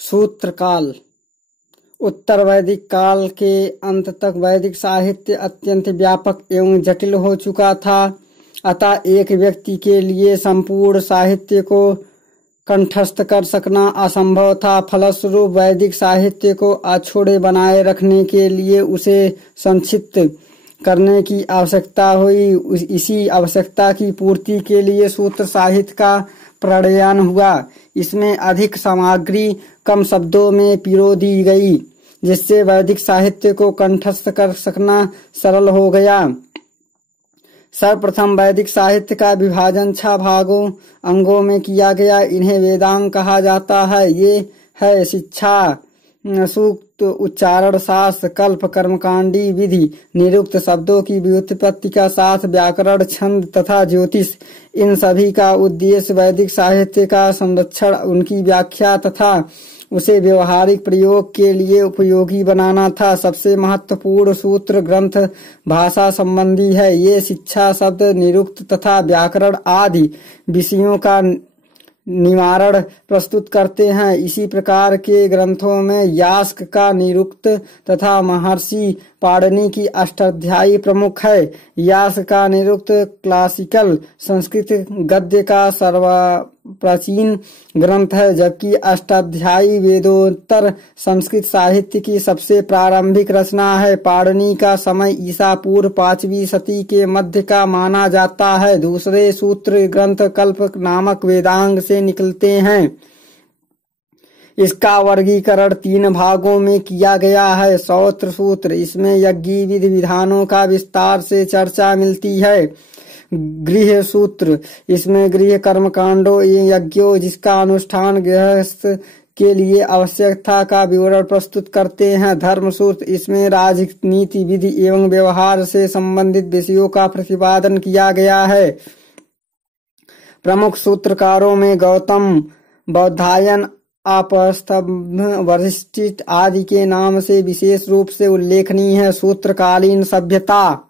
सूत्र काल। उत्तर वैदिक काल के अंत तक वैदिक साहित्य अत्यंत व्यापक एवं जटिल हो चुका था। अतः एक व्यक्ति के लिए संपूर्ण साहित्य को कंठस्थ कर सकना असंभव था। फलस्वरूप वैदिक साहित्य को अछूते बनाए रखने के लिए उसे संक्षिप्त करने की आवश्यकता हुई। इसी आवश्यकता की पूर्ति के लिए सूत्र साहित्य का प्रणयन हुआ। इसमें अधिक सामग्री कम शब्दों में पिरो दी गई, जिससे वैदिक साहित्य को कंठस्थ कर सकना सरल हो गया। सर्वप्रथम वैदिक साहित्य का विभाजन 6 अंगों में किया गया। इन्हें वेदांग कहा जाता है। ये है शिक्षा, सूक्त, उच्चारण शास्त्र, कल्प, कर्मकांडी विधि, निरुक्त, शब्दों की व्युत्पत्ति का शास्त्र, व्याकरण, छंद तथा ज्योतिष। इन सभी का उद्देश्य वैदिक साहित्य का संरक्षण, उनकी व्याख्या तथा उसे व्यवहारिक प्रयोग के लिए उपयोगी बनाना था। सबसे महत्वपूर्ण सूत्र ग्रंथ भाषा संबंधी है। ये शिक्षा, शब्द, निरुक्त तथा व्याकरण आदि विषयों का निवारण प्रस्तुत करते हैं। इसी प्रकार के ग्रंथों में यास्क का निरुक्त तथा महर्षि पाणिनि की अष्टाध्यायी प्रमुख है। यास्क का निरुक्त क्लासिकल संस्कृत गद्य का सर्वप्राचीन ग्रंथ है, जबकि अष्टाध्यायी वेदोत्तर संस्कृत साहित्य की सबसे प्रारंभिक रचना है। पाणिनि का समय ईसा पूर्व 5वीं सदी के मध्य का माना जाता है। दूसरे सूत्र ग्रंथ कल्प नामक वेदांग से निकलते हैं। इसका वर्गीकरण 3 भागों में किया गया है। श्रौत्र सूत्र, इसमें यज्ञ विधि विधानों का विस्तार से चर्चा मिलती है। गृह सूत्र, इसमें गृह कर्मकांडों यज्ञों जिसका अनुष्ठान गृहस्थ के लिए आवश्यकता का विवरण प्रस्तुत करते हैं। धर्म सूत्र, इसमें राजनीति विधि एवं व्यवहार से संबंधित विषयों का प्रतिपादन किया गया है। प्रमुख सूत्रकारों में गौतम, बौधायन, आपस्तंभ, वशिष्ठ आदि के नाम से विशेष रूप से उल्लेखनीय है। सूत्रकालीन सभ्यता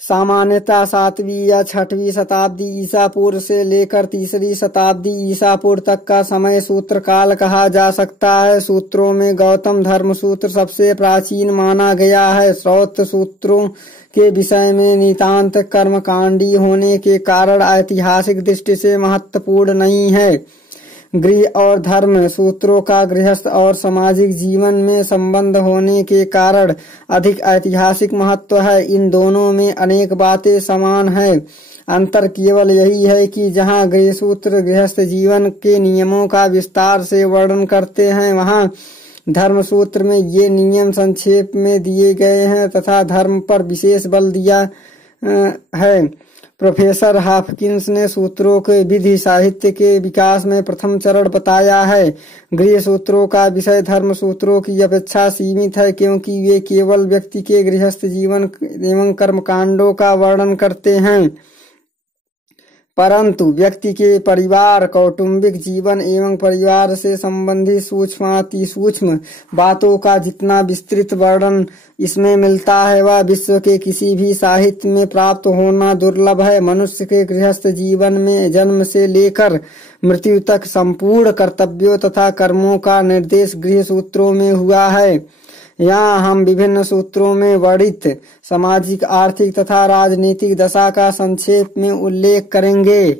सामान्यतः 7वीं या 6वीं शताब्दी ईसा पूर्व से लेकर 3री शताब्दी ईसा पूर्व तक का समय सूत्रकाल कहा जा सकता है। सूत्रों में गौतम धर्म सूत्र सबसे प्राचीन माना गया है। श्रौत सूत्रों के विषय में नितांत कर्मकांडी होने के कारण ऐतिहासिक दृष्टि से महत्वपूर्ण नहीं है। गृह और धर्म सूत्रों का गृहस्थ और सामाजिक जीवन में संबंध होने के कारण अधिक ऐतिहासिक महत्व है। इन दोनों में अनेक बातें समान हैं। अंतर केवल यही है कि जहाँ गृह सूत्र गृहस्थ जीवन के नियमों का विस्तार से वर्णन करते हैं, वहाँ धर्म सूत्र में ये नियम संक्षेप में दिए गए हैं तथा धर्म पर विशेष बल दिया है। प्रोफेसर हॉपकिंस ने सूत्रों के विधि साहित्य के विकास में प्रथम चरण बताया है। गृह सूत्रों का विषय धर्म सूत्रों की अपेक्षा सीमित है, क्योंकि वे केवल व्यक्ति के गृहस्थ जीवन एवं कर्मकांडों का वर्णन करते हैं, परंतु व्यक्ति के परिवार, कौटुंबिक जीवन एवं परिवार से संबंधित सूक्ष्माति सूक्ष्म बातों का जितना विस्तृत वर्णन इसमें मिलता है, वह विश्व के किसी भी साहित्य में प्राप्त होना दुर्लभ है। मनुष्य के गृहस्थ जीवन में जन्म से लेकर मृत्यु तक संपूर्ण कर्तव्यों तथा कर्मों का निर्देश गृह सूत्रों में हुआ है। यहाँ हम विभिन्न सूत्रों में वर्णित सामाजिक, आर्थिक तथा राजनीतिक दशा का संक्षेप में उल्लेख करेंगे।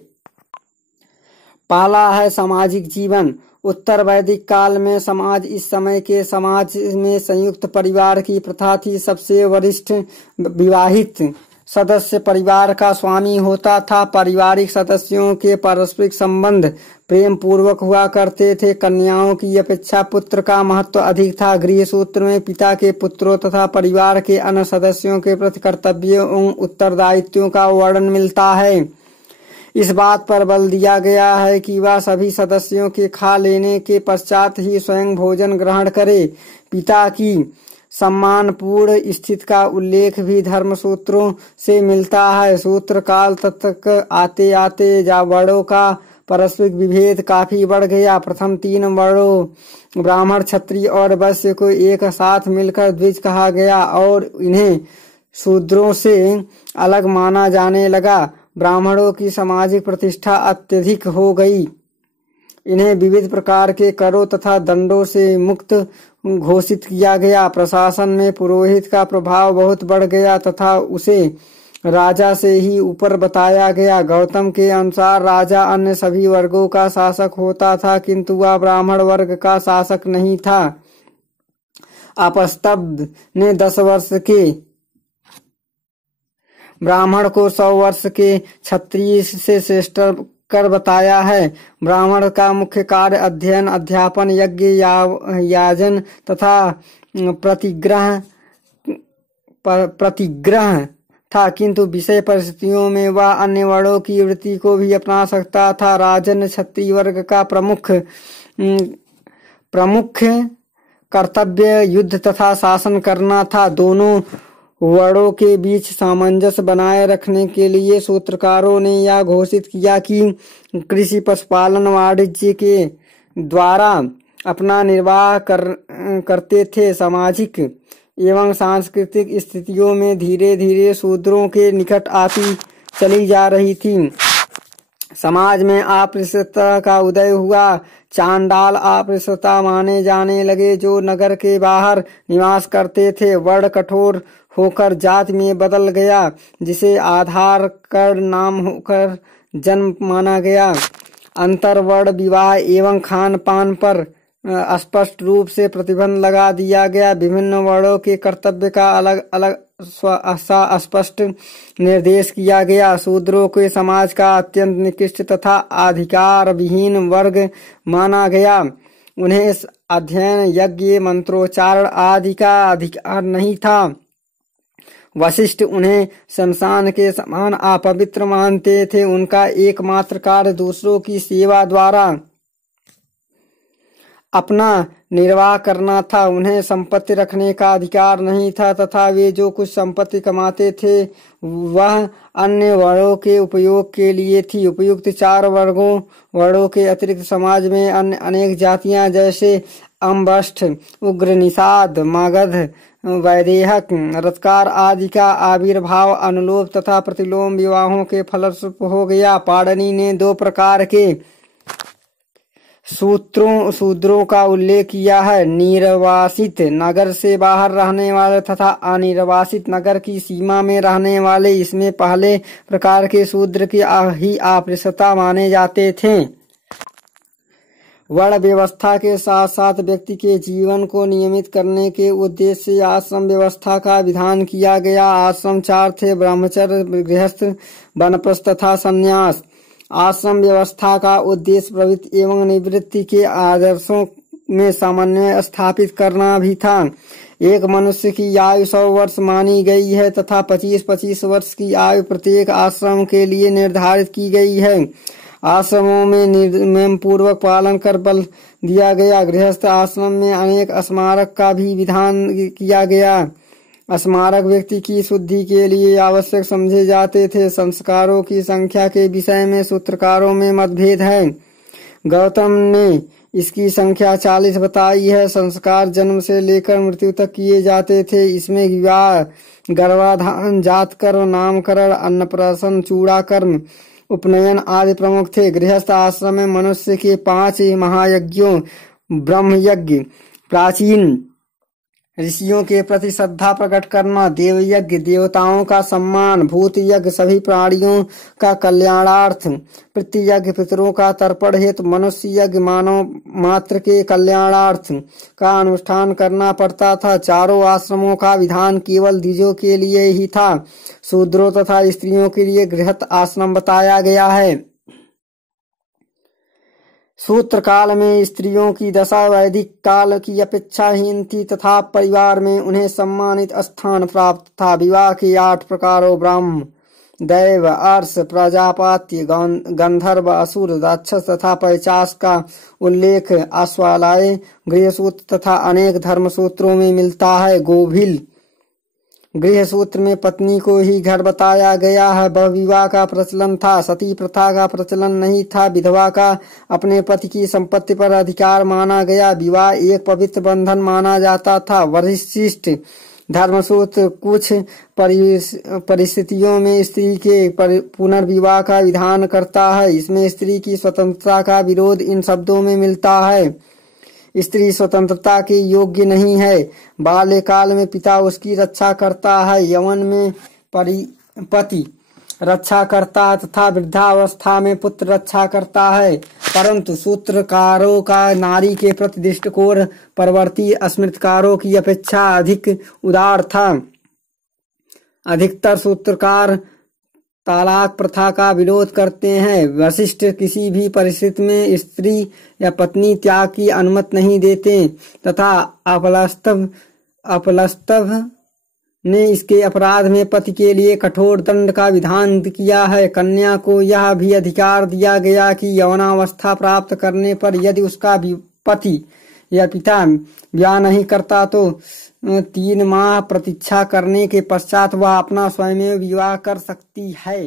पहला है सामाजिक जीवन। उत्तर वैदिक काल में समाज, इस समय के समाज में संयुक्त परिवार की प्रथा थी। सबसे वरिष्ठ विवाहित सदस्य परिवार का स्वामी होता था। पारिवारिक सदस्यों के पारस्परिक संबंध प्रेम पूर्वक हुआ करते थे। कन्याओं की अपेक्षा पुत्र का महत्व अधिक था। गृह सूत्र में पिता के पुत्रों तथा परिवार के अन्य सदस्यों के प्रति कर्तव्यों एवं उत्तरदायित्वों का वर्णन मिलता है। इस बात पर बल दिया गया है कि वह सभी सदस्यों के खा लेने के पश्चात ही स्वयं भोजन ग्रहण करे। पिता की सम्मानपूर्ण स्थिति का उल्लेख भी धर्म सूत्रों से मिलता है। सूत्र काल तक आते आते वर्णों का पारस्परिक विभेद काफी बढ़ गया। प्रथम 3 वर्णों ब्राह्मण, क्षत्रिय और वैश्य को एक साथ मिलकर द्विज कहा गया और इन्हें शूद्रों से अलग माना जाने लगा। ब्राह्मणों की सामाजिक प्रतिष्ठा अत्यधिक हो गई। इन्हें विविध प्रकार के करों तथा दंडों से मुक्त घोषित किया गया। प्रशासन में पुरोहित का प्रभाव बहुत बढ़ गया तथा उसे राजा से ही ऊपर बताया गया। गौतम के अनुसार राजा अन्य सभी वर्गों का शासक होता था, किंतु वह ब्राह्मण वर्ग का शासक नहीं था। अपस्तब्ध ने 10 वर्ष के ब्राह्मण को 100 वर्ष के क्षत्रिय से श्रेष्ठ कर बताया है। ब्राह्मण का मुख्य कार्य अध्ययन, अध्यापन, यज्ञ, याजन तथा प्रतिग्रह था, किंतु विषय परिस्थितियों में वह अन्य वर्णों की वृत्ति को भी अपना सकता था। राजन क्षत्रिय वर्ग का प्रमुख कर्तव्य युद्ध तथा शासन करना था। दोनों वर्णों के बीच सामंजस्य बनाए रखने के लिए सूत्रकारों ने यह घोषित किया कि कृषि, पशुपालन, वाणिज्य के द्वारा अपना निर्वाह करते थे। सामाजिक एवं सांस्कृतिक स्थितियों में धीरे धीरे शूद्रों के निकट आती चली जा रही थी। समाज में अस्पृश्यता का उदय हुआ। चांडाल अस्पृश्यता माने जाने लगे, जो नगर के बाहर निवास करते थे। वर्ण कठोर होकर जाति में बदल गया, जिसे आधार कर नाम होकर जन्म माना गया। अंतर्वर्ण विवाह एवं खान पान पर स्पष्ट रूप से प्रतिबंध लगा दिया गया। विभिन्न वर्णों के कर्तव्य का अलग अलग स्पष्ट निर्देश किया गया। शूद्रों के समाज का अत्यंत निकृष्ट तथा अधिकार विहीन वर्ग माना गया। उन्हें अध्ययन, यज्ञ, मंत्रोच्चारण आदि का अधिकार नहीं था। वशिष्ठ उन्हें शमशान के समान अपवित्र मानते थे। उनका एकमात्र कार्य दूसरों की सेवा द्वारा अपना निर्वाह करना था। उन्हें संपत्ति रखने का अधिकार नहीं था तथा वे जो कुछ संपत्ति कमाते थे वह अन्य वर्णों के उपयोग के लिए थी। उपयुक्त 4 वर्णों के अतिरिक्त समाज में अन्य अनेक जातियां जैसे अम्बष्ठ, उग्र, निषाद, मगध, वैदेहक, रत्कार आदि का आविर्भाव अनुलोम तथा प्रतिलोम विवाहों के फलस्वरूप हो गया। पाणिनि ने 2 प्रकार के शूद्रों का उल्लेख किया है, निर्वासित नगर से बाहर रहने वाले तथा अनिर्वासित नगर की सीमा में रहने वाले। इसमें पहले प्रकार के शूद्र की ही अस्पृश्यता माने जाते थे। वर्ण व्यवस्था के साथ साथ व्यक्ति के जीवन को नियमित करने के उद्देश्य से आश्रम व्यवस्था का विधान किया गया। आश्रम 4 थे, ब्रह्मचर्य, गृहस्थ, वानप्रस्थ तथा संन्यास। आश्रम व्यवस्था का उद्देश्य प्रवृत्ति एवं निवृत्ति के आदर्शों में समन्वय स्थापित करना भी था। एक मनुष्य की आयु 100 वर्ष मानी गई है तथा 25-25 वर्ष की आयु प्रत्येक आश्रम के लिए निर्धारित की गई है। आश्रमों में नियम पूर्वक पालन कर बल दिया गया। गृहस्थ आश्रम में अनेक स्मारक का भी विधान किया गया। स्मारक व्यक्ति की शुद्धि के लिए आवश्यक समझे जाते थे। संस्कारों की संख्या के विषय में सूत्रकारों में मतभेद है। गौतम ने इसकी संख्या 40 बताई है। संस्कार जन्म से लेकर मृत्यु तक किए जाते थे। इसमें विवाह, गर्भाधान, जातकर्म, नामकरण, अन्नप्राशन, चूड़ाकर्म, उपनयन आदि प्रमुख थे। गृहस्थ आश्रम में मनुष्य के 5 महायज्ञों, ब्रह्मयज्ञ, प्राचीन ऋषियों के प्रति श्रद्धा प्रकट करना, देवयज्ञ, देवताओं का सम्मान, भूत यज्ञ, सभी प्राणियों का कल्याणार्थ, पितृयज्ञ, पितरों का तर्पण हेतु, मनुष्य यज्ञ, मानव मात्र के कल्याणार्थ का अनुष्ठान करना पड़ता था। चारों आश्रमों का विधान केवल द्विजों के लिए ही था। शूद्रों तथा स्त्रियों के लिए गृहस्थ आश्रम बताया गया है। सूत्र काल में स्त्रियों की दशा वैदिक काल की अपेक्षा हीन थी तथा परिवार में उन्हें सम्मानित स्थान प्राप्त था। विवाह के 8 प्रकारों ब्रह्म, दैव, अर्ष, प्रजापत्य, गंधर्व, असुर, राक्षस तथा पैशाच का उल्लेख अश्वालय, गृहसूत्र तथा अनेक धर्मसूत्रों में मिलता है। गोभिल गृहसूत्र में पत्नी को ही घर बताया गया है। बहुविवाह का प्रचलन था, सती प्रथा का प्रचलन नहीं था। विधवा का अपने पति की संपत्ति पर अधिकार माना गया। विवाह एक पवित्र बंधन माना जाता था। वशिष्ठ धर्मसूत्र कुछ परिस्थितियों में स्त्री के पुनर्विवाह का विधान करता है। इसमें स्त्री की स्वतंत्रता का विरोध इन शब्दों में मिलता है। स्त्री स्वतंत्रता के योग्य नहीं है। बाल्यकाल में पिता उसकी रक्षा करता है, यौवन में पति रक्षा करता है तथा वृद्धावस्था में पुत्र रक्षा करता है। परंतु सूत्रकारों का नारी के प्रति दृष्टिकोण परवर्ती स्मृतिकारों की अपेक्षा अधिक उदार था। अधिकतर सूत्रकार तलाक प्रथा का विरोध करते हैं। वशिष्ठ किसी भी परिस्थिति में स्त्री या पत्नी त्याग की अनुमति नहीं देते तथा अपलस्तभ ने इसके अपराध में पति के लिए कठोर दंड का विधान किया है। कन्या को यह भी अधिकार दिया गया कि यौनावस्था प्राप्त करने पर यदि उसका पति या पिता ब्याह नहीं करता तो 3 माह प्रतीक्षा करने के पश्चात वह अपना स्वयं विवाह कर सकती है।